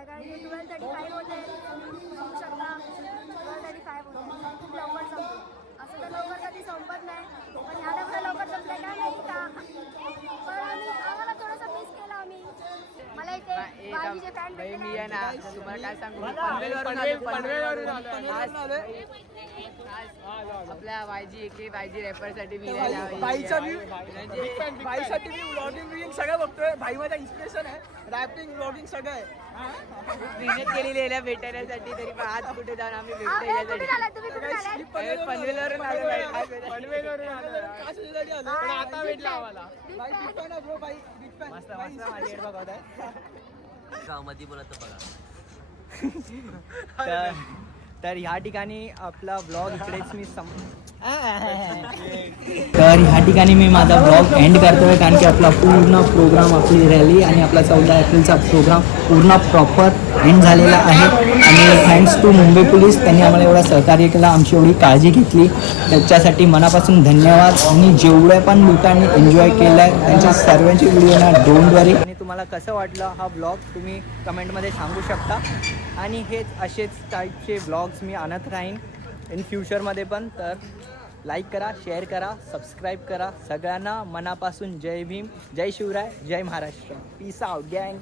आहे कारण की 12:35 होते बघू शकता 12:35 होते खूप लवकर संपते असं तर लवकर कधी संपत नाही पण ह्या टायमाला लवकर संपलंय काय माहिती का पण आम्हाला थोडंसं मिस केलं आम्ही मला इथे बाजीचे फॅन भेटले मी आहे ना तुम्हाला काय सांगू आपल्या वायजी रॅपरसाठी मी बाईसाठी मी व्लॉगिंग सगळं बघतोय. भाई माझा इन्स्पिरेशन आहे. रॅपिंग व्लॉगिंग सगळं आहे. मेहनत केलेली आहे भेटण्यासाठी तरी पण आज कुठे जाऊन आम्ही पनवेलवरून आता भेटला आम्हाला गावामध्ये बोलत बघा. तर ह्या ठिकाणी आपला ब्लॉग इकडेच मी तर ह्या ठिकाणी मी माझा ब्लॉग एंड करतोय कारण की आपला पूर्ण प्रोग्राम आपली रॅली आणि आपला 14 एप्रिलचा प्रोग्राम पूर्ण प्रॉपर एंड झालेला आहे आणि थँक्स टू मुंबई पोलीस त्यांनी आम्हाला एवढा सहकार्य केला आमची एवढी काळजी घेतली त्याच्यासाठी मनापासून धन्यवाद. आणि जेवढ्या पण लोकांनी एन्जॉय केलं आहे त्यांच्या सर्वांची व्हिडिओ ना डोंट वरी. आणि तुम्हाला कसं वाटलं हा ब्लॉग तुम्ही कमेंटमध्ये सांगू शकता आणि हेच असेच टाईपचे ब्लॉग्स मी आणत राहीन इन फ्युचरमध्ये पण. तर लाईक करा, शेअर करा, सबस्क्राईब करा. सगळ्यांना मनापासून जय भीम, जय शिवराय, जय महाराष्ट्र. पीस आउट गँग.